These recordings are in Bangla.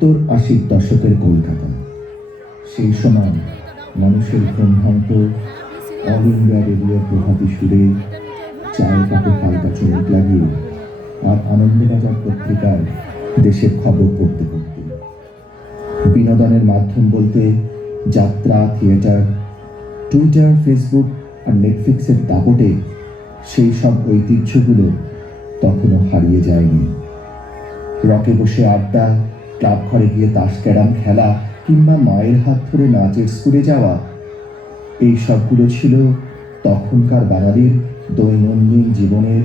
70-80 দশকের কলকাতা। সেই সময় মানুষের ঘুম ভাঙত অল ইন্ডিয়া রেডিওর প্রভাতী সুরে, চায়ের কাপে হালকা চমক লাগিয়ে, আর আনন্দবাজার পত্রিকায় দেশের খবর পড়তে পড়তে। বিনোদনের মাধ্যম বলতে যাত্রা, থিয়েটার, টুইটার, ফেসবুক আর নেটফ্লিক্সের দাপটে সেই সব ঐতিহ্যগুলো তখনও হারিয়ে যায়নি। রকে বসে আড্ডা, ক্লাব ঘরে গিয়ে তাস ক্যারাম খেলা কিংবা মায়ের হাত ধরে নাচের স্কুলে যাওয়া, এই সবগুলো ছিল তখনকার বাঙালির দৈনন্দিন জীবনের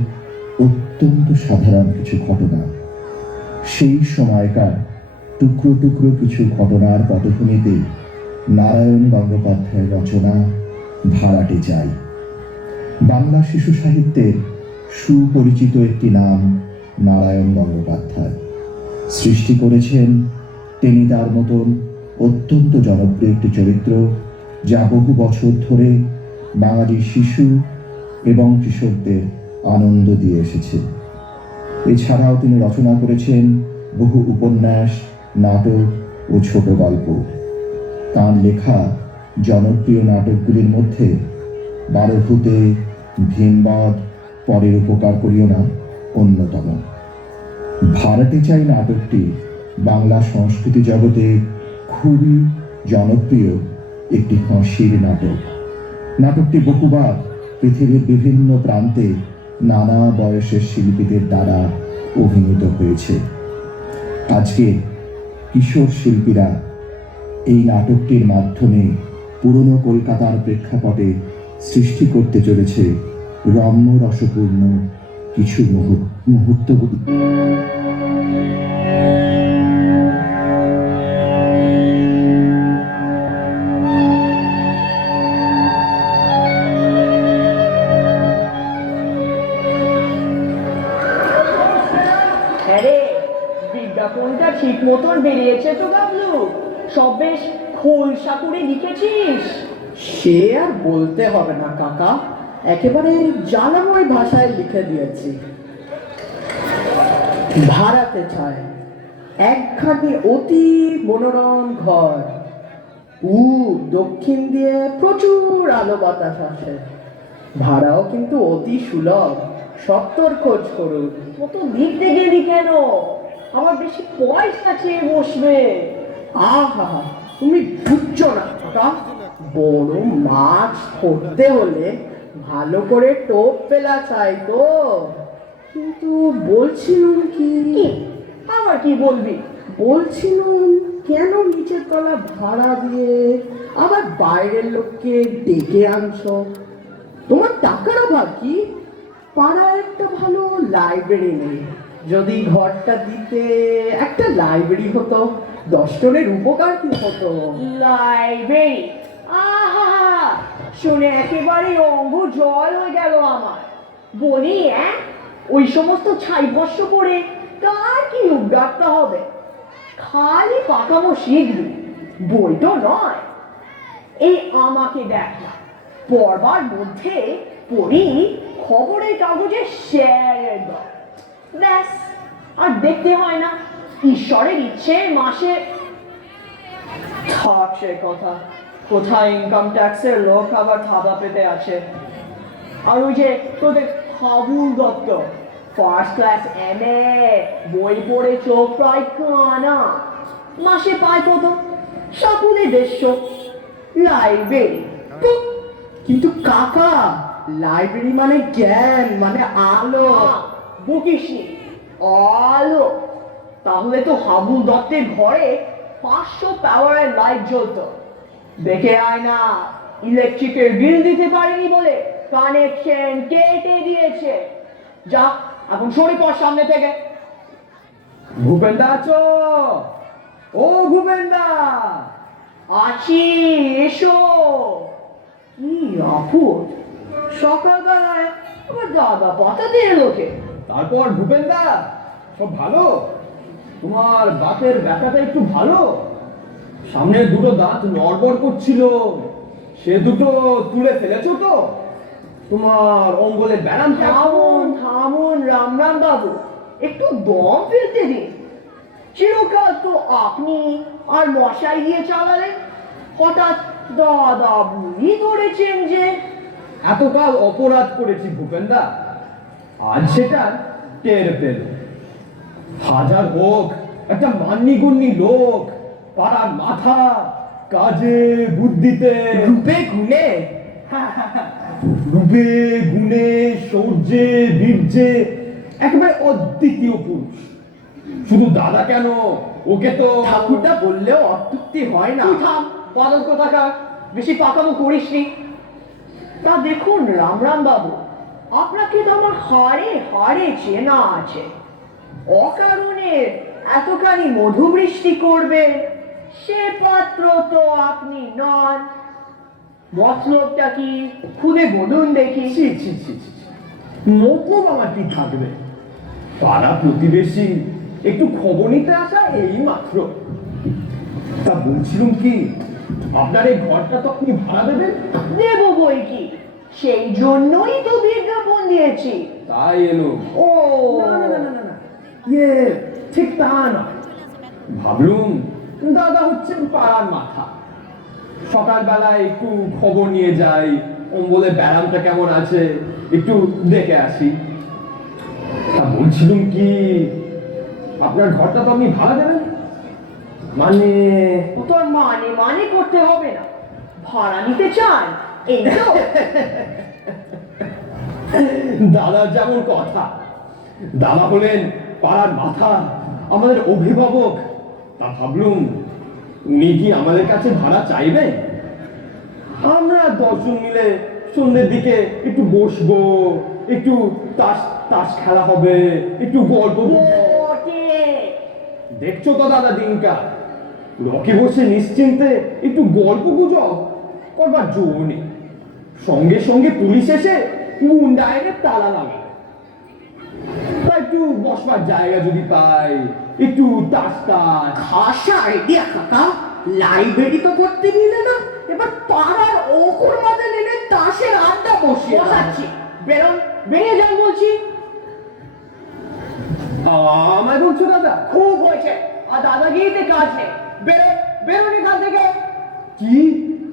অত্যন্ত সাধারণ কিছু ঘটনা। সেই সময়কার টুকরো টুকরো কিছু ঘটনার পটভূমিতে নারায়ণ গঙ্গোপাধ্যায়ের রচনা ভাড়াটে চাই। বাংলা শিশু সাহিত্যের সুপরিচিত একটি নাম নারায়ণ গঙ্গোপাধ্যায়। সৃষ্টি করেছেন তিনি তার মতন অত্যন্ত জনপ্রিয় একটি চরিত্র, যা বহু বছর ধরে বাঙালি শিশু এবং কিশোরদের আনন্দ দিয়ে এসেছে। এছাড়াও তিনি রচনা করেছেন বহু উপন্যাস, নাটক ও ছোট গল্প। তাঁর লেখা জনপ্রিয় নাটকগুলির মধ্যে 12 ভূতে, ভীমবধ, পরের উপকার করিও না অন্যতম। ভাড়াটে চাই নাটকটি বাংলা সংস্কৃতি জগতে খুবই জনপ্রিয় একটি হাসির নাটক। নাটকটি বহুবার পৃথিবীর বিভিন্ন প্রান্তে নানা বয়সের শিল্পীদের দ্বারা অভিনীত হয়েছে। আজকে কিশোর শিল্পীরা এই নাটকটির মাধ্যমে পুরনো কলকাতার প্রেক্ষাপটে সৃষ্টি করতে চলেছে রম্য রসপূর্ণ কিছু মুহূর্তগুলি। বিজ্ঞাপনটা ঠিক মতন বেরিয়েছে তো গাবলু? সব বেশ খোলসা করে লিখেছিস। সে আর বলতে হবে না কাকা, একেবারে জ্বালাময় ভাষায় লিখে দিয়েছি। ভাড়াতে চাই একখানি অতি মনোরম ঘর, পূব দক্ষিণ দিয়ে প্রচুর আলো বাতাস আসে, ভাড়াও কিন্তু অতি সুলভ, সত্তর খোঁজ করুন। কত লিখতে গেলি কেন? আমার বেশি পয়সা চেয়ে বসবে। আহা, তুমি বুঝছো না কাকা, বড় মাছ ধরতে হলে ভালো করে টোপ ফেলা চাই তো। কিন্তু বলছিলাম কি, আবার কি বলবি? বলছিলাম কেন নিচের তলা ভাড়া দিয়ে আবার বাইরের লোককে ডেকে আনছো? তোমার টাকার অভাব কি? পাড়ায় একটা ভালো লাইব্রেরি নেই, যদি ঘরটা দিতে একটা লাইব্রেরি হতো, 10 জনের উপকার কি হতো। লাইব্রেরি? আহা, শুনে একেবারে অঙ্গ জল হয়ে গেল আমার। বলি ওই সমস্ত ছাই ভস্য করে কার কি উদ্ধারটা হবে? খালি পাকামো শিখবি, বই তো নয়। এই আমাকে দেখ না, পড়বার মধ্যে পড়ি খবরের কাগজে শেয়ারের দর, ব্যাস, আর দেখতে হয় না। ঈশ্বরের ইচ্ছে মাসে থাক সে কথা, কোথায় ইনকাম ট্যাক্সের লোক আবার থাবা পেতে আছে। আর ওই যে তোদের Habul Dutta, first class MA, বই পড়ে চোখ প্রায় কানা, মাসে পায় কত? সাপুলে 150। লাইব্রেরি? কিন্তু কাকা, লাইব্রেরি মানে জ্ঞান, মানে আলো। বকিস আলো? তাহলে তো হাবুল দত্তের ঘরে 500 পাওয়ারের লাইট জ্বলতো। দেখে আয় না, ইলেকট্রিকের বিল দিতে পারেনি বলে কানেকশন কেটে দিয়েছে। যা, এখন সরে পড় সামনে থেকে। ভূপেন্দা আছো? ও ভূপেন্দা! আছি, এসো। কি আপদ, সকালবেলায় আবার দাদা পাতাতে এলো কে? তারপর ভূপেন্দা, সব ভালো? তোমার দাঁতের ব্যথাটা একটু ভালো? সামনের দুটো দাঁত নড়বড় করছিল, সে দুটো তুলে ফেলেছো তো? তোমার অঙ্গলে ব্যারাম? থামুন থামুন রাম রাম বাবু, একটু দম ফেলতে দিন। চিরকাল তো আপনি আর মশাই দিয়ে চালালেন, হঠাৎ দাদা বুড়ি ধরেছেন যে। এতকাল অপরাধ করেছি ভূপেনদা, আজ সেটা টের পেল। হাজার হোক একটা মান্যিগণ্যি লোক, পাড়ার মাথা, কাজে বুদ্ধিতে রূপে গুণে রূপে গুণে শৌর্যে বীর্যে একেবারে অদ্বিতীয় পুরুষ। শুধু দাদা কেন, ওকে তো ঠাকুরটা বললেও অত্যুক্তি হয় না। তুই থাম, বাদল কোথাকার, বেশি পাকামো করিসনি। তা দেখুন রাম বাবু, আপনাকে তো আমার হাড়ে হাড়ে চেনা আছে। অকারণে এতখানি মধুবৃষ্টি করবে সে পাত্র তো আপনি নন। মতলবটা কি খুলে বলুন দেখি। ছি ছি ছি ছি ছি। মতলব আমার কি থাকবে? পাড়া প্রতিবেশী একটু খবর নিতে আসা, এই মাত্র। তা বলছিলাম কি, আপনার এই ঘরটা তো আপনি ভাড়া দেবেন? দেব বই কি, সেই জন্যই তো বিজ্ঞাপন দিয়েছি। তাই এলো। ও না না না না না না, ইয়ে ঠিক তা না। ভাবলুম দাদা হচ্ছেন পাড়ার মাথা, সকালবেলায় একটু খবর নিয়ে যাই, অম্বলে ব্যারামটা কেমন আছে একটু দেখে আসি। তা বলছিলাম কি, আপনার ঘরটা তো আপনি ভাড়া দেবেন? মানে তোর মানে মানে করতে হবে না, ভাড়া নিতে চান এই তো। দাদার যেমন কথা, দাদা হলেন পাড়ার মাথা, আমাদের অভিভাবক। তা ভাবলুম উনি কি আমাদের কাছে ভাড়া চাইবেন? আমরা 10 জন মিলে সন্ধ্যের দিকে একটু বসবো, একটু তাস তাস খেলা হবে, একটু গল্প। বটে। দেখছো তো দাদা দিনকাল, রকে বসে নিশ্চিন্তে একটু গল্প গুজব করবার জো নেই। সঙ্গে সঙ্গে পুলিশ এসে গুন্ডা এনে তালা লাগাবে। তা একটু বসবার জায়গা যদি পাই, একটু তাস তাস। খাসা আইডিয়া কাকা, লাইব্রেরি তো করতে নিলে না, এবার পাড়ার ওকর মাঝে নেমে তাসের আড্ডা বসিয়ে দাও। বসাচ্ছি, বেরোন, বেরিয়ে যান বলছি। আমায় বলছো দাদা? খুব হয়েছে, আর দাদাগিরিতে কাজ নেই। বেরোন, বেরোন এখান থেকে। কি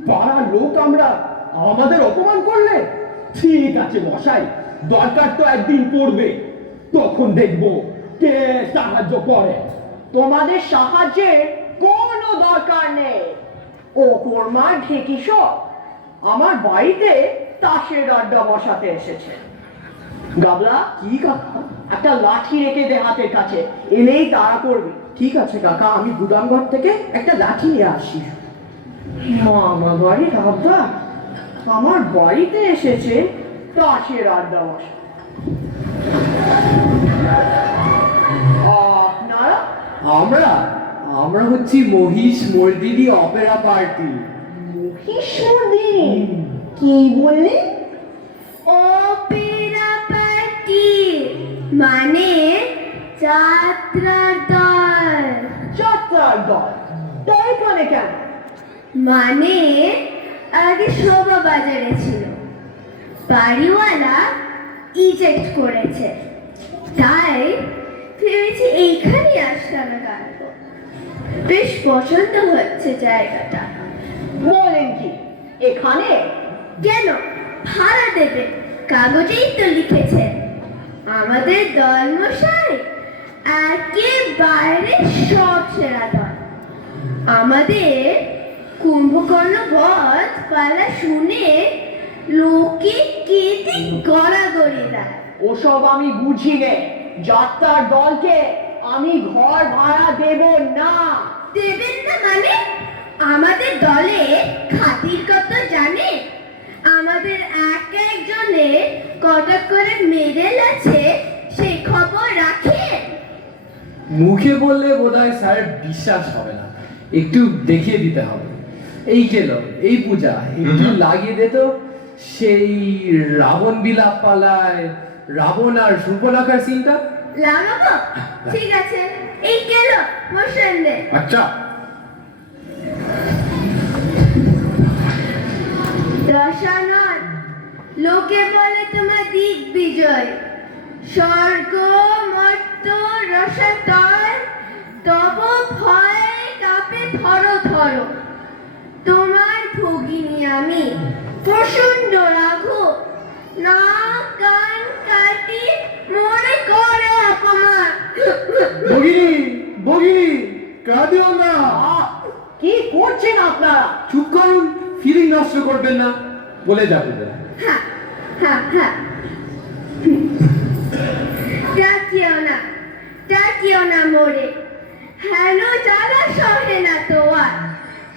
পাড়ার লোক আমরা, আমাদের অপমান করলে? ঠিক আছে মশাই, দরকার তো একদিন পড়বে, তখন দেখবো কে সাহায্য করে। তোমাদের সাহায্যের কোনো দরকার নেই। ও কোরমা ঢেকি সব আমার বাড়িতে তাসের আড্ডা বসাতে এসেছে। গাবলা, কি কাকা? একটা লাঠি রেখে দে হাতের কাছে, এলেই তাড়া করবি। ঠিক আছে কাকা, আমি গুদামঘর থেকে একটা লাঠি নিয়ে আসি। মামা বাড়ি গাবলা আমার বাড়িতে এসেছে তাসের আড্ডা বসা। আপনারা? আমরা আমরা হচ্ছি মহিষ মর্দিনী অপেরা পার্টি। মহিষমর্দিনী? কি বললি? অপেরা পার্টি মানে যাত্রার দল। যাত্রার দল? তা এখানে কেন? মানে আগে শোভা বাজারে ছিল, বাড়িওয়ালা ইজেক্ট করেছে, তাই ভেবেছি এইখানেই আস্তানা গাড়বো। বেশ পছন্দ হচ্ছে জায়গাটা। বলেন কি, এখানে? কেন, ভাড়া দেবে, কাগজেই তো লিখেছে। আমাদের দল মশাই একেবারে সব সেরা দল। আমাদের কুম্ভকর্ণ বধ পালা শুনে লোকে কেটে গড়াগড়ি দেয়। ওসব আমি বুঝি নে। যাত্রার দলকে আমি ঘর ভাড়া দেব না। দেবেন না মানে? আমাদের দলে খাতির কত জানে? আমাদের এক একজনের কটা করে মেডেল আছে, সেই খবর রাখে? মুখে বললে বোধহয় স্যার বিশ্বাস হবে না, একটু দেখিয়ে দিতে হবে। এই গেল এই পূজা, একটু লাগিয়ে দে তো সেই রাবণ বিলাপ পালায় রাবণ আর সুর্পনখার সিনটা। লাগাবো? ঠিক আছে, এই গেল বসেন দে। আচ্ছা। দশানন, লোকে বলে তোমার দিগ্বিজয়, স্বর্গ মর্ত রসাতল তবু ভয়ে কাঁপে থর থর। তোমার ভগিনী আমি প্রচণ্ড রাঘব, নাক কান কাটি মনে করে অপমান। ভগিনী, ভগিনী, কাঁদিও না। কি করছেন আপনারা? চুপ করুন, ফিলিং নষ্ট করবেন না, বলে যাবে। হ্যাঁ হ্যাঁ হ্যাঁ, ডাকিও না মোরে, হেন জ্বালা সহে না তোয়ার।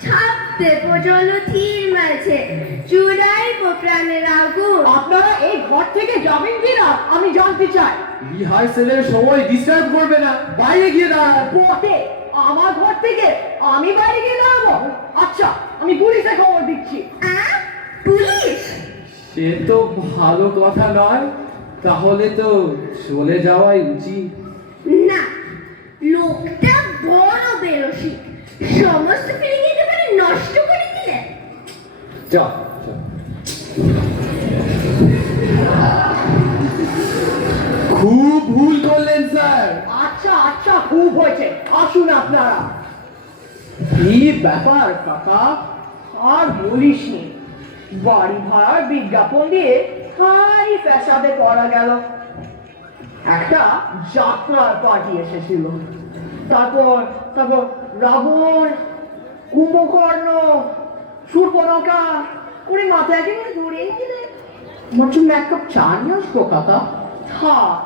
ছাপতে প্রচন্ড থির মাঝে চুড়াই প্রাণের আগুন। আপনারা এই ঘর থেকে যাবেন কিনা আমি জানতে চাই। রিহার্সেলের সময় ডিস্টার্ব করবে না, বাইরে গিয়ে দাঁড়ান। বটে, আমার ঘর থেকে আমি বাইরে গিয়ে দাঁড়াবো? আচ্ছা, আমি পুলিশে খবর দিচ্ছি। পুলিশ? সে তো ভালো কথা নয়, তাহলে তো চলে যাওয়াই উচিত। না, লোকটা বড় বেরসি, সমস্ত ফিলিং একেবারে নষ্ট করে দিলে। চল চল। খুব ভুল করলেন স্যার। আচ্ছা আচ্ছা, খুব হয়েছে, আসুন আপনারা। কি ব্যাপার কাকা? আর বলিসনি, বাড়ি ভাড়ার বিজ্ঞাপন দিয়ে ভারী পেশাবে পড়া গেল। একটা যাত্রার পার্টি এসেছিল, তারপর তারপর রাবণ, কুম্ভকর্ণ, শূর্পণখা করে মাথায় একেবারে ধরেই দিলে। আমার জন্য এক কাপ চা নিয়ে আসবো কাকা? থাক,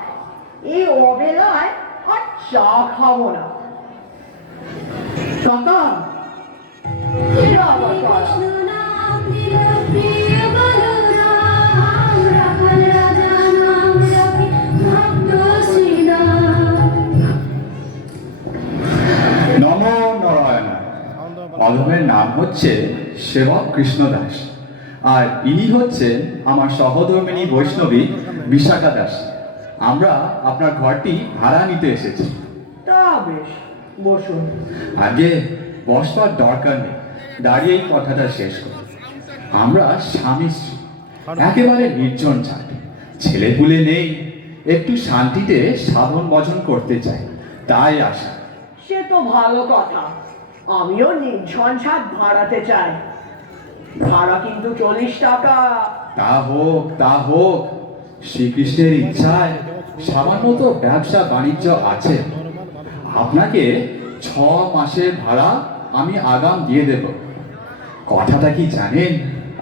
এই অবেলায় আর চা খাবো না। কাকা, এটা আবার কারা? নমো নারায়ণ। অধমের নাম হচ্ছে সেবক কৃষ্ণ দাস, আর ইনি হচ্ছেন আমার সহধর্মিণী বৈষ্ণবী বিশাখা দাস। আমরা আপনার ঘরটি ভাড়া নিতে এসেছি। তা বেশ, বসুন। আগে বসবার দরকার নেই, দাঁড়িয়েই কথাটা শেষ করি। আমরা স্বামী স্ত্রী, একেবারে নির্জন ছাদ, ছেলেপুলে নেই, একটু শান্তিতে সাধন ভজন করতে চাই, তাই আসা। সে তো ভালো কথা, আমিও নির্ঝন ছাদ ভাড়াতে চাই। ভাড়া কিন্তু 40 টাকা। তা হোক, তা হোক, শ্রীকৃষ্ণের ইচ্ছায় সামান্য তো ব্যবসা বাণিজ্য আছে। আপনাকে 6 মাসের ভাড়া আমি আগাম দিয়ে দেব। কথাটা কি জানেন,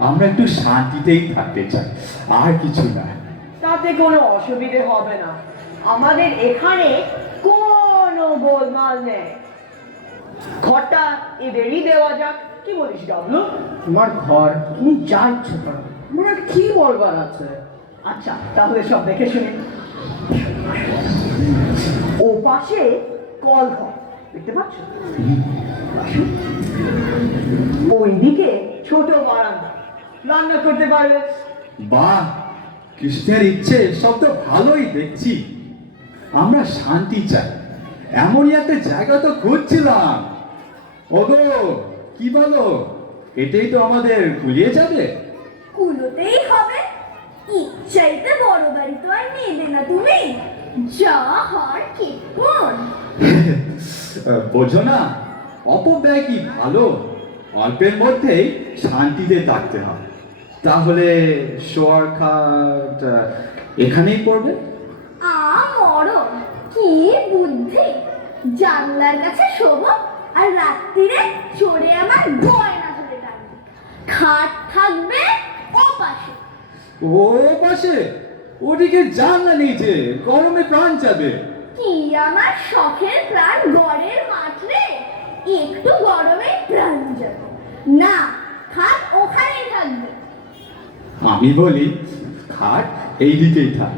আমরা একটু শান্তিতেই থাকতে চাই, আর কিছু না। তাতে কোনো অসুবিধে হবে না, আমাদের এখানে কোনো গোলমাল নেই। ঘরটা এদেরই দেওয়া যাক, কি বলিস ডাবলু? তোমার ঘর, তুমি যা ইচ্ছে করো, আমার আর কি বলবার আছে? আচ্ছা, তাহলে সব দেখে শুনি। ও পাশে কল ঘর, দেখতে পাচ্ছ? ওইদিকে ছোট বারান্দা, রান্না করতে পারবে। বাহ, কৃষ্ণের ইচ্ছে সব তো ভালোই দেখছি। আমরা শান্তি চাই, এমনই একটা জায়গা তো খুঁজছিলাম। ওগো, কি বলো, এটাই তো আমাদের গুলিয়ে যাবে? কুলোতেই হবে, ইচ্ছাইতে বড় বাড়ি তো আর নেবে না তুমি। যা হর কেপন। বোঝো না, অপব্যয় কি ভালো, অল্পের মধ্যেই শান্তিতে থাকতে হবে। তাহলে শোয়ার খাট এখানেই পড়বে? মরণ, কি বুদ্ধি! জানলার কাছে শোবো, আর রাত্রিরে চড়ে আমার গয়না ধরে টানবে। খাট থাকবে ও পাশে। ও পাশে? ওদিকে জানলা নেই যে, গরমে প্রাণ যাবে। কি আমার শখের প্রাণ গড়ের মাঠে, একটু গরমে প্রাণ যাবে না। খাট ওখানেই থাকবে। আমি বলি খাট এই দিকেই থাক।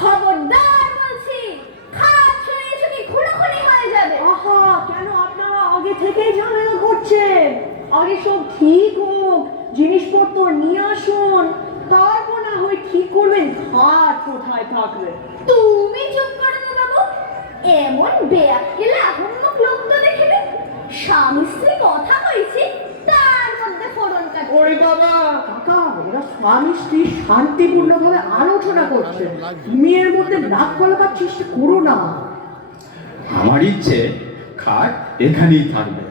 খবরদার বলছি, খাট সরিয়ে কি খুনোখুনি হয়ে যাবে। আহা, কেন আপনারা আগে থেকেই ঝামেলা করছেন? আগে সব ঠিক হোক, জিনিসপত্র নিয়ে আসুন, তারপর না হয় ঠিক করবেন খাট কোথায় থাকবে। তুমি চুপ করো তো বাবু, এমন বেয়াক্কেল আহম্মক লোক তো দেখিনি। স্বামী স্ত্রী কথা কইছি, তার মধ্যে ফোড়ন কাটে। ওরে বাবা, কাকা, ওরা স্বামী স্ত্রী শান্তিপূর্ণভাবে আলোচনা করছে, মেয়ের মধ্যে নাক গলাবার চেষ্টা করো না। আমার ইচ্ছে খাট এখানেই থাকবে।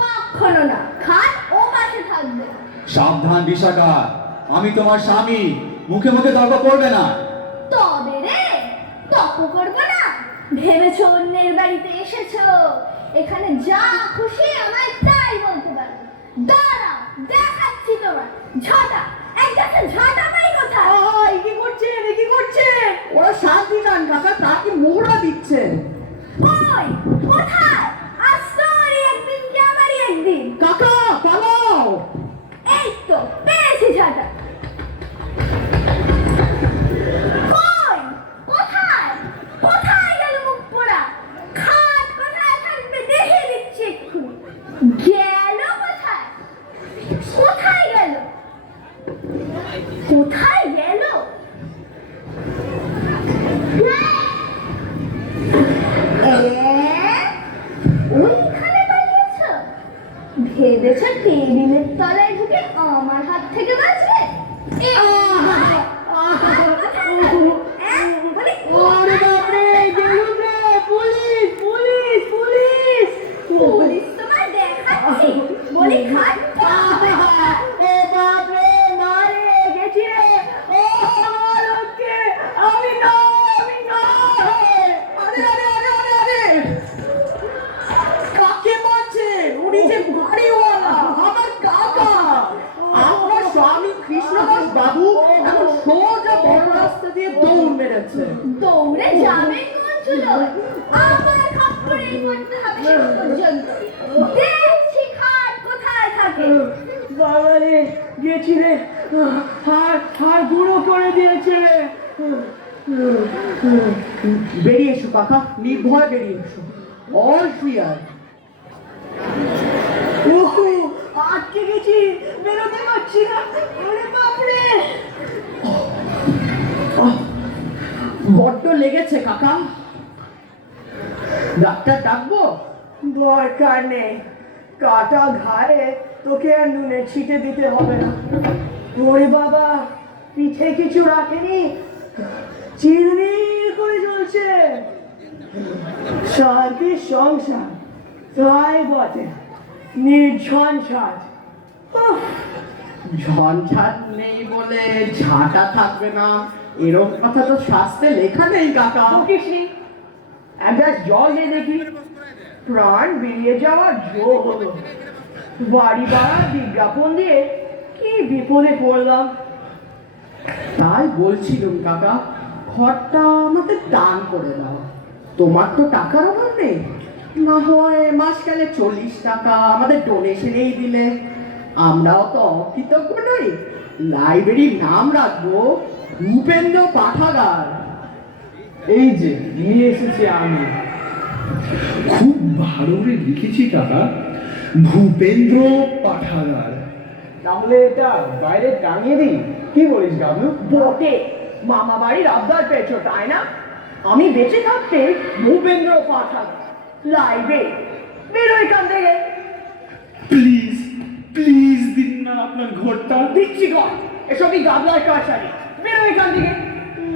কখনো না, খাট ও পাশে থাকবে। সাবধান বিশাখা, আমি তোমার স্বামী, মুখে মুখে তর্ক করবে না। তবে রে, তর্ক করবো না? ভেবেছো অন্যের বাড়িতে এসেছো, এখানে যা খুশি আমায় তাই বলতে পারো। দাঁড়াও, দেখাচ্ছি তোমার ঝাঁটা। একটা ঝাঁটা পাই কোথায়? কি করছেন, কি করছেন? ওরা শান্তি চান কাকা, তাকে মোহরা দিচ্ছেন। ওই কোথায়? আজ তোরই একদিন কি আমারই একদিন। কাকা পালাও। এই তো পেয়েছি ঝাঁটা। কই? কোথায়? কোথায় গেল মুখ পোড়া? খাট কোথায় থাকবে দেখে দিচ্ছি এক্ষুনি। গেল কোথায়? কোথায় গেল? কোথায় গেল? ওইখানে পালিয়েছ? ভেবেছ টেবিলের তলায় ঢুকে আমার হাত থেকে বাঁচবে? ওরে বাপরে, গেলুম রে, পুলিশ পুলিশ পুলিশ! পুলিশ তোমায় দেখাচ্ছি, বলি খাট ও বাপরে, না রে, গেছি রে! ও আমার হচ্ছে, আমি নয়! আরে আরে আরে আরে আরে, কাকে মারছেন? উনি যে বাড়িওয়ালা, আমার কাকা। আমার স্বামী কৃষ্ণদাস বাবু এখন সোজা বড় রাস্তা দিয়ে দৌড় মেরেছে। দৌড়ে যাবে কোন চুলোয়? আমার খপ্পরেই করতে হবে শেষ পর্যন্ত। দেখছি খাট কোথায় থাকে। বাবা রে, গেছি রে! হাড় গুঁড়ো করে দিয়েছে! বেরিয়ে এসো কাকা, নির্ভয় বেরিয়ে এসো। All clear. ওহো, আটকে গেছি, বেরোতে পারছি না! ওরে বাপরে! বড্ড লেগেছে কাকা, ডাক্তার ডাকবো? দরকার নেই, কাটা ঘায়ে তোকে আর নুনে ছিটে দিতে হবে না। ওরে বাবা, পিঠে কিছু রাখেনি, চিরমির করে চলছে। শান্তির সংসার, তাই বটে, নির্ঝঞ্ঝাট। উফ, ঝঞ্ঝাট নেই বলে ঝাঁটা থাকবে না, এরকম কথা তো শাস্ত্রে লেখা নেই কাকা। বকিস নি, এক গ্লাস জল দিয়ে দেখি। প্রাণ বেরিয়ে যাওয়ার জোর হলো। বাড়ি ভাড়া বিজ্ঞাপন দিয়ে কি বিপদে পড়লাম। তাই বলছিলাম কাকা, ঘরটা আমাদের দান করে দাও। তোমার তো টাকার অভাব নেই, না হয় মাসকালে 40 টাকা আমাদের ডোনেশনেই দিলে। আমরাও তো অকৃতজ্ঞ নই, লাইব্রেরির নাম রাখবো ভূপেন্দ্র পাঠাগার। এই যে নিয়ে এসেছি আমি। খুব ভালো করে লিখেছি কাকা, ভূপেন্দ্র পাঠাগার। তাহলে এটা বাইরে টাঙিয়ে দিই, কি বলিস গাবলু? বটে, মামা বাড়ির আবদার পেয়েছো তাই না? আমি বেঁচে থাকতে ভূপেন্দ্র পাঠাক লাইব্রেরি, বেরো এখান থেকে। প্লিজ প্লিজ দিন না আপনার ঘরটা। দিচ্ছি ঘর, এসবই গাবলার কাছারি, বেরো এখান থেকে।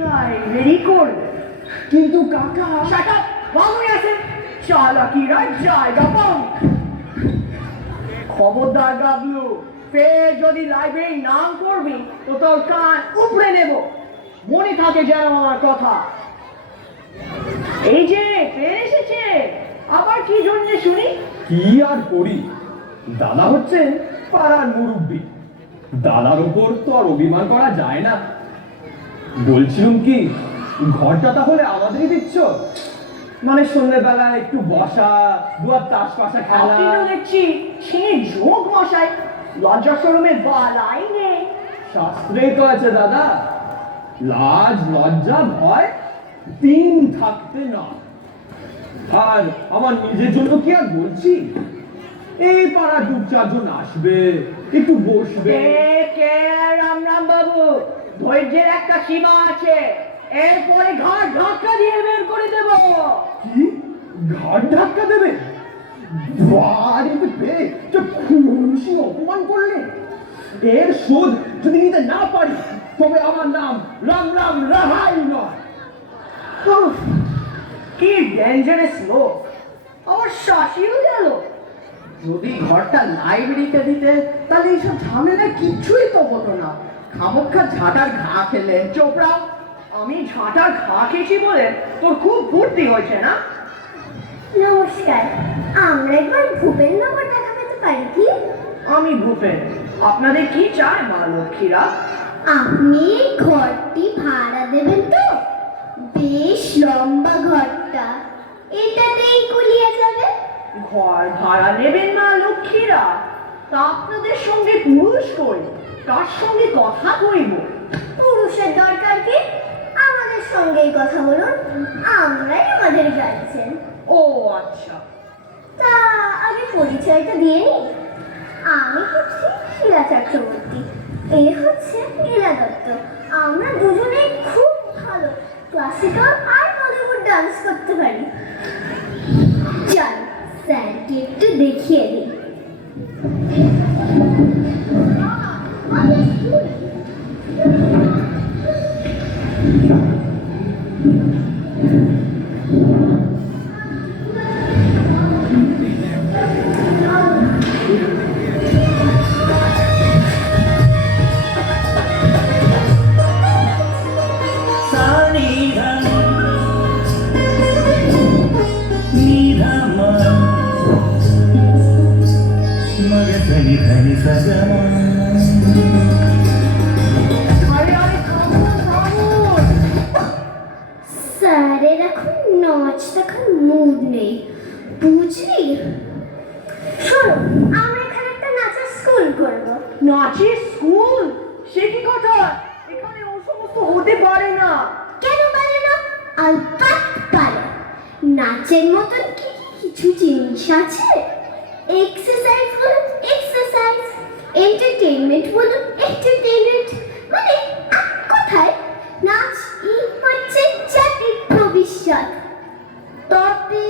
লাইব্রেরি করবে কিন্তু কাকা। শাট আপ, ভালোই আছে, চালাকিরা জায়গা পাও। খবরদার গাবলু, ফের যদি লাইব্রেরি নাম করবি তো তোর কান উপড়ে নেব, মনে থাকে যেন আমার কথা। এই যে ফের এসেছে, আবার কি জন্য শুনি? কি আর করি, দাদা হচ্ছেন পাড়ার মুরব্বী, দাদার ওপর তো আর অভিমান করা যায় না। বলছিলাম কি, ঘরটা তাহলে আমাদেরই দিচ্ছ? মানে সন্ধ্যেবেলা একটু বসা, দুয়ার তাস পাশা খেলা। আপনি তো দেখছি ছিঁড়ে যোগ মশাই, লজ্জা শরমের বালাই নেই। শাস্ত্রেই তো আছে দাদা, লাজ লজ্জা ভয় তিন থাকতে না। আর আমার নিজের জন্য কি আর বলছি, এই পাড়া দু চারজন আসবে, একটু বসবে। কে রাম রাম বাবু, ধৈর্যের একটা সীমা আছে, এরপরে ঘাট ধাক্কা দিয়ে বের করে দেব। কি ঘাট ধাক্কা দেবে? বাড়ি পেয়ে খুশি অপমান করলে, এর শোধ যদি নিতে না পারি তবে আমার নাম রাম রাম রাহাই নয়। উফ, কি ডেঞ্জারাস লোক। আমার শাসিও গেল। যদি ঘরটা লাইব্রেরিতে দিতে তাহলে এইসব ঝামেলা কিচ্ছুই তো হতো না। খামোক্ষা ঝাঁটার ঘা খেলে। চোপড়া, আমি ঝাঁটার ঘা খেয়েছি বলে তোর খুব ফুর্তি হয়েছে না? নমস্কার, আমরা একবার ভূপেন্দ্রনগর দেখা পেতে পারি কি? আমি ভূপেন, আপনাদের কি চাই মা লক্ষ্মীরা? আপনি এই ঘরটি ভাড়া দেবেন তো? বেশ লম্বা ঘরটা, এটাতেই কুলিয়ে যাবে। ঘর ভাড়া নেবেন মা লক্ষ্মীরা? তা আপনাদের সঙ্গে পুরুষ কই, কার সঙ্গে কথা কইব? পুরুষের দরকার কি? আমাদের সঙ্গেই কথা বলুন, আমরাই আমাদের গাইছেন। ও আচ্ছা, তা আগে পরিচয়টা দিয়ে নি। আমি হচ্ছি শিলা চক্রবর্তী, এ হচ্ছে নীলা দত্ত। আমরা দুজনেই খুব ভালো ক্লাসিক্যাল আর বলিউড ডান্স করতে পারি। চল স্যারকে একটু দেখিয়ে দিই। আরে আরে থামুন থামুন। স্যারের এখন নাচ দেখার মুড নেই, বুঝলি? শোনো, আমরা এখানে একটা নাচের স্কুল করবো। নাচের স্কুল? সে কি কথা? এখানে ও সমস্ত হতে পারে না। কেন পারে না? আলবাত পারে। নাচের মতন কি কিছু জিনিস আছে? এক্সারসাইজ বলুন এক্সারসাইজ, এন্টারটেইনমেন্ট বলুন এন্টারটেইনমেন্ট, মানে এক কথায় নাচ হচ্ছে জাতির ভবিষ্যৎ। তবে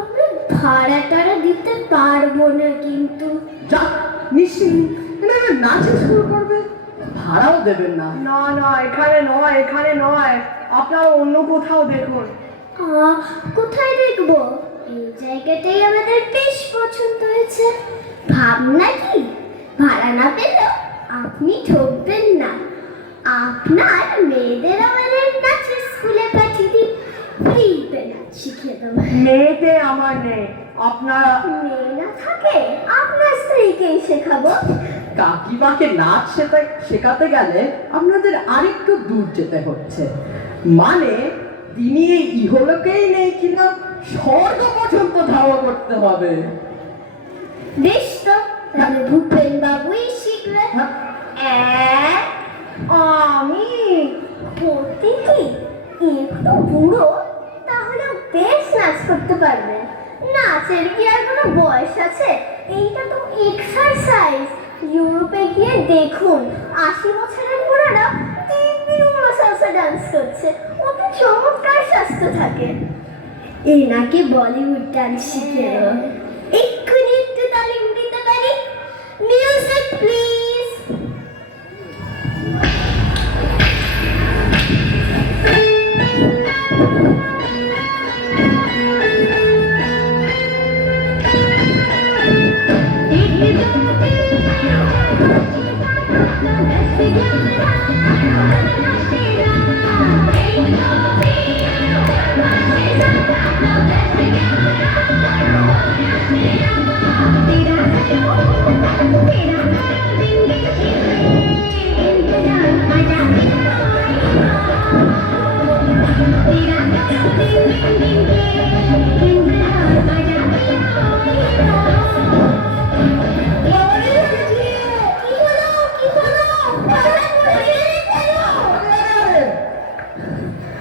আমরা ভাড়া টাড়া দিতে পারবো না কিন্তু। যা নিশ্চিত নাচের স্কুল করবে, ভাড়াও দেবেন না। না না, এখানে নয়, এখানে নয়, আপনারা অন্য কোথাও দেখুন। কোথায় দেখবো? এই জায়গাটাই আমাদের বেশ পছন্দ হয়েছে। ভাবনা কি, ভাড়া না পেলেও আপনি ঠকবেন না। আপনার মেয়েদের আমাদের নাচের স্কুলে পাঠিয়ে দিন, ফ্রিতে নাচ শিখিয়ে দেবো। মেয়েতে আমার নেই, আপনারা। মেয়ে না থাকে আপনার স্ত্রীকেই শেখাবো। কাকিমাকে নাচ শেখাতে গেলে আপনাদের আরেকটু দূর যেতে হচ্ছে। মানে তিনি এই ইহলোকেই নেই কিনা স্বর্গ পর্যন্ত ধাওয়া করতে হবে। বেশ তো, তাহলে ভূপেন বাবুই শিখবে। আমি করতে কি একটু বুড়ো, তাহলে বেশ নাচ করতে পারবে। নাচের কি আর কোনো বয়স আছে? এইটা তো এক্সারসাইজ। ইউরোপে গিয়ে দেখুন, 80 বছরের বুড়োরা দিব্যি সালসা ডান্স করছে, কত চমৎকার স্বাস্থ্য থাকে। এনাকে বলিউড ডান্স শিখিয়ে দেবো। এক্ষুনি একটু তালিম দিতে পারি? Music please.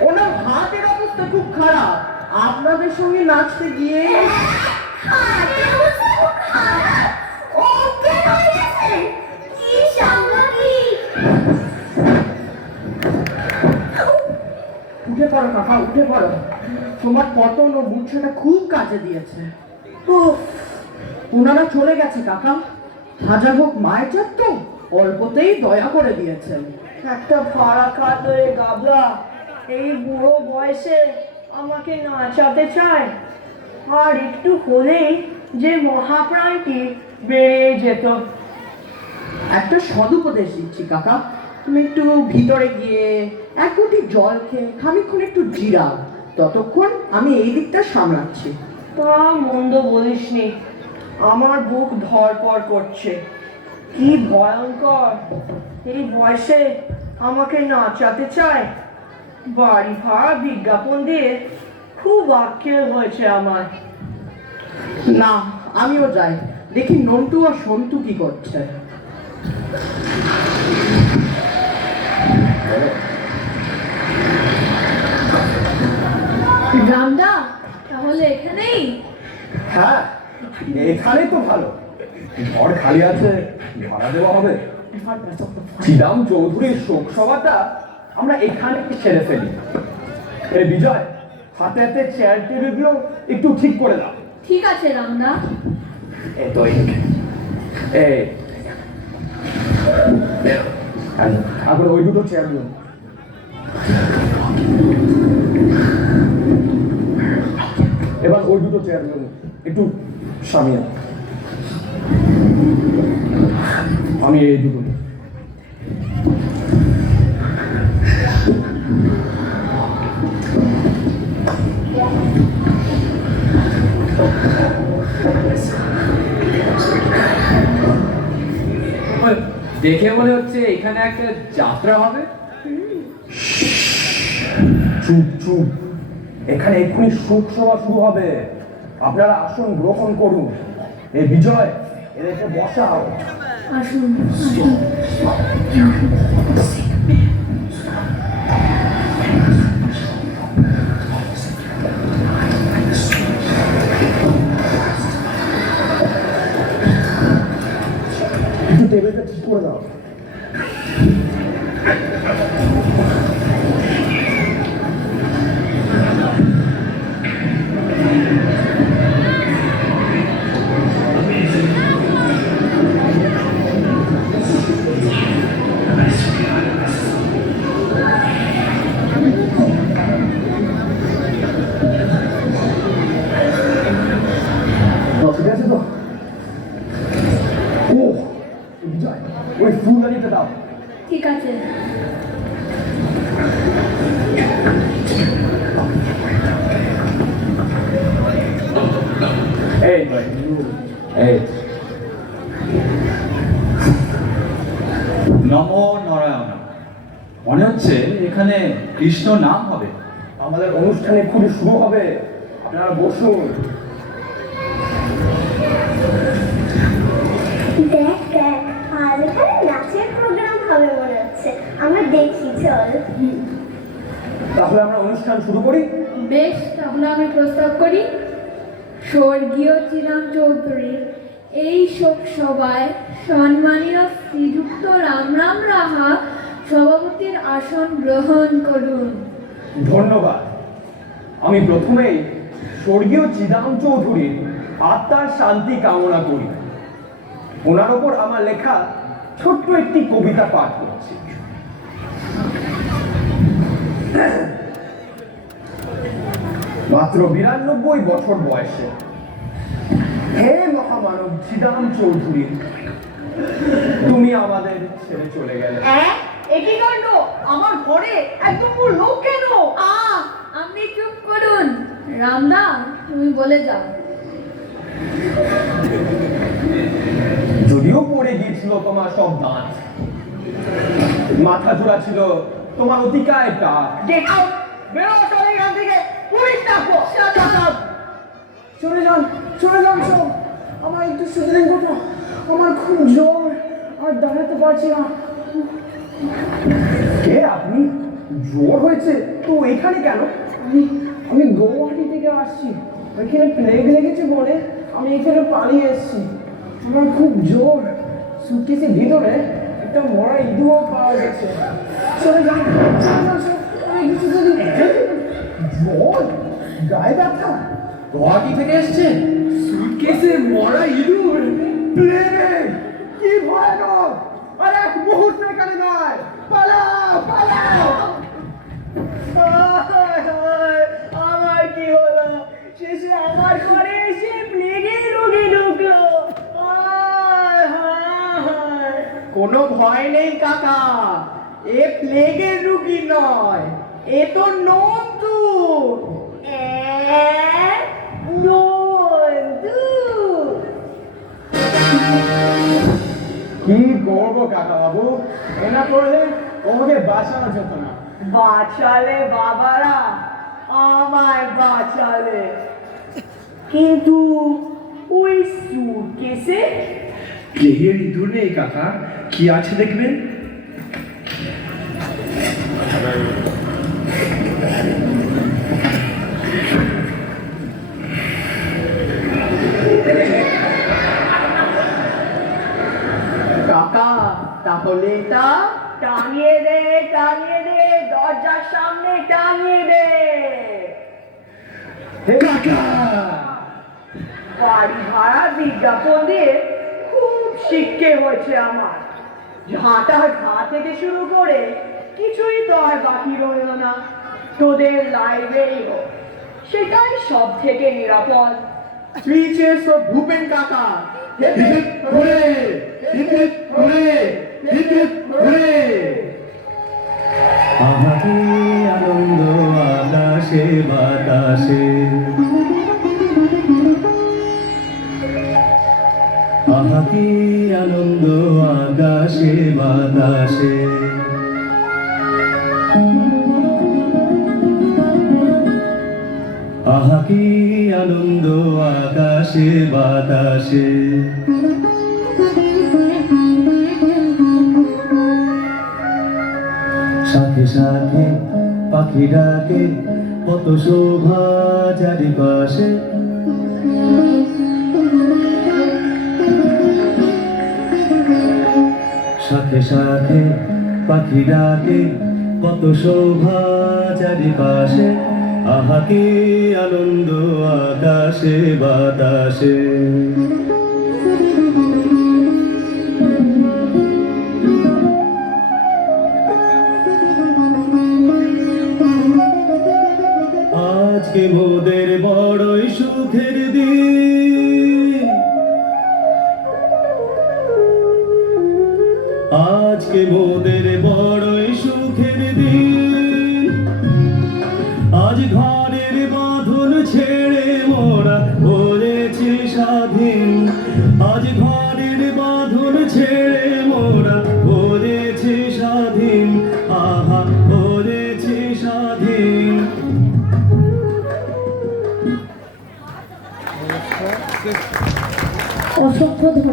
ওনার হাতের অবস্থা খুব খারাপ। আপনাদের সঙ্গে নাচতে গিয়ে উঠে পড়ো কাকা, উঠে পড়ো। তোমার পতন ও বুঝছটা খুব কাজে দিয়েছে। উফ, ওনারা চলে গেছে কাকা। হাজার হোক মায়ের চার তো অল্পতেই দয়া করে দিয়েছেন। একটা ভাড়া খাতরে গাবলা এই বুড়ো বয়সে আমাকে নাচাতে চায়। আর একটু হলেই যে মহাপ্রাণটি বেড়ে যেত। একটা সদুপদেশ দিচ্ছি কাকা, তুমি একটু ভিতরে গিয়ে এক ঘটি জল খেয়ে খানিকক্ষণ একটু জিরাও, ততক্ষণ আমি এই দিকটা সামলাচ্ছি। তা মন্দ বলিসনি, আমার বুক ধড়পড় করছে। কি ভয়ঙ্কর, এই বয়সে আমাকে নাচাতে চায়। বাড়ি ভাড়া বিজ্ঞাপন দিয়ে খুব আক্কেল হয়েছে আমার। না, আমিও যাই, দেখি নন্টু আর সন্টু কি করছে। রামদা তাহলে এখানেই? হ্যাঁ, এখানেই তো ভালো, ঘর খালি আছে, ভাড়া দেওয়া হবে। শ্রীরাম চৌধুরীর শোক সভাটা আমরা এখানে ছেড়ে ফেলি। এই বিজয়, হাতে হাতে চেয়ার টেবিলগুলো একটু ঠিক করে দাও। ঠিক আছে রামদা। এই তো এখন ওই দুটো চেয়ার দিন। এবার ওই দুটো চেয়ার দিন একটু সামিয়ে, আমি এই দুটো। দেখে মনে হচ্ছে এখানে একটা যাত্রা হবে। চুপ চুপ, এখানে এক্ষুনি শোক সভা শুরু হবে, আপনারা আসন গ্রহণ করুন। এই বিজয়, এদেরকে বসাও। আসুন আসুন। একটু টেবিলটা ঠিক করে দাও। ঠিক আছে তো? ও বিজয়, ওই ফুলদানিটা দাও। ঠিক আছে। এই এই নমো নারায়ণ। মনে হচ্ছে এখানে কৃষ্ণ নাম হবে। আমাদের অনুষ্ঠান এক্ষুনি শুরু হবে, আপনারা বসুন। দেখ দেখ, আজ এখানে নাচের প্রোগ্রাম হবে মনে হচ্ছে, আমরা দেখি চল। তাহলে আমরা অনুষ্ঠান শুরু করি। বেশ, তাহলে আমি প্রস্তাব করি, স্বর্গীয় শ্রীরাম চৌধুরীর এই শোক সভায় সম্মানীয় শ্রীযুক্ত রামরাম রাহা সভাপতির আসন গ্রহণ করুন। ধন্যবাদ। আমি প্রথমেই স্বর্গীয় শ্রীরাম চৌধুরীর আত্মার শান্তি কামনা করি। ওনার ওপর আমার লেখা ছোট্ট একটি কবিতা পাঠ করছি। মাত্র 92 বছর বয়সে হে মহামানব শ্রীরাম চৌধুরী, তুমি আমাদের ছেড়ে চলে গেলে। একই কাণ্ড, আমার ঘরে একদম লোক কেন? আপনি চুপ করুন। রামদা, তুমি বলে যাও। যদিও পড়ে গিয়েছিল তোমার সব দাঁত, মাথা জোড়া ছিল তোমার অতিকায় টাক। দেখাও, বেরো সব এখান থেকে, পুলিশ ডাকো। চলে যান সব, আমার একটু সুদিন কথা, আমার খুব জ্বর আর দাঁড়াতে পারছি না। কে আপনি? জ্বর হয়েছে তো এখানে কেন? আমি গৌহাটি থেকে আসছি, ওইখানে প্লেগ লেগেছে বলে আমি এখানে পালিয়ে এসেছি। আমার খুব জ্বর, সুটকেসের ভিতরে একটা মরা ইঁদুরও পাওয়া গেছে। চলে যান সব, আমি কিছু যদি জ্বর, গায়ে ব্যথা, গুয়াহাটি থেকে এসছে। সুটকেসে মরা ইঁদুর। প্লেগ, কি ভয়ানক! আর এক মুহূর্ত এখানে নয়, পালাও পালাও। আমার কি হলো? শেষে আমার ঘরে কোনো ভয় নেই কাকা, এ প্লেগের রুগী নয়, এ তো নন্দু। কি করবো কাকা বাবু, এনা করলে ওকে বাঁচানো যেত না। বাঁচালে বাবারা, আমায় বাঁচালে, কিন্তু ওই সুটকেসে প্লেগের ইঁদুর নেই কাকা, কি আছে দেখবেন। কাকা তাহলে এটা টাঙিয়ে দে, টাঙিয়ে দে, দরজার সামনে টাঙিয়ে দে। কাকা বাড়ি ভাড়া বিজ্ঞাপন দিয়ে খুব শিক্ষে হয়েছে আমার। ঝাঁটার ঘা থেকে শুরু করে কিছুই তো আর বাকি রইল না। তোদের লাইব্রেরি হোক, সেটাই সব থেকে নিরাপদ। থ্রি চেয়ার্স ফর ভূপেন কাকা। Hip hip hurray, hip hip hurray, hip hip hurray. আহা কি আনন্দ আকাশে বাতাসে, আহা কি আনন্দ আকাশে বাতাসে, আহা কি আনন্দ আকাশে বাতাসে। শাখে শাখে পাখি ডাকে, কত শোভা চারিপাশে, শাখে শাখে পাখি ডাকে, কত শোভা চারিপাশে, আহা কি আনন্দ আকাশে বাতাসে। আজকে মোদের বড়ই সুখের দিন, আজকে মোদের বড়ই সুখের দিন। আজ ঘরের বাঁধন ছেড়ে মোরা হয়েছি স্বাধীন, আজ ঘরের বাঁধন ছেড়ে মোরা হয়েছি স্বাধীন, আহা হয়েছি স্বাধীন। অসংখ্য ধন্যবাদ।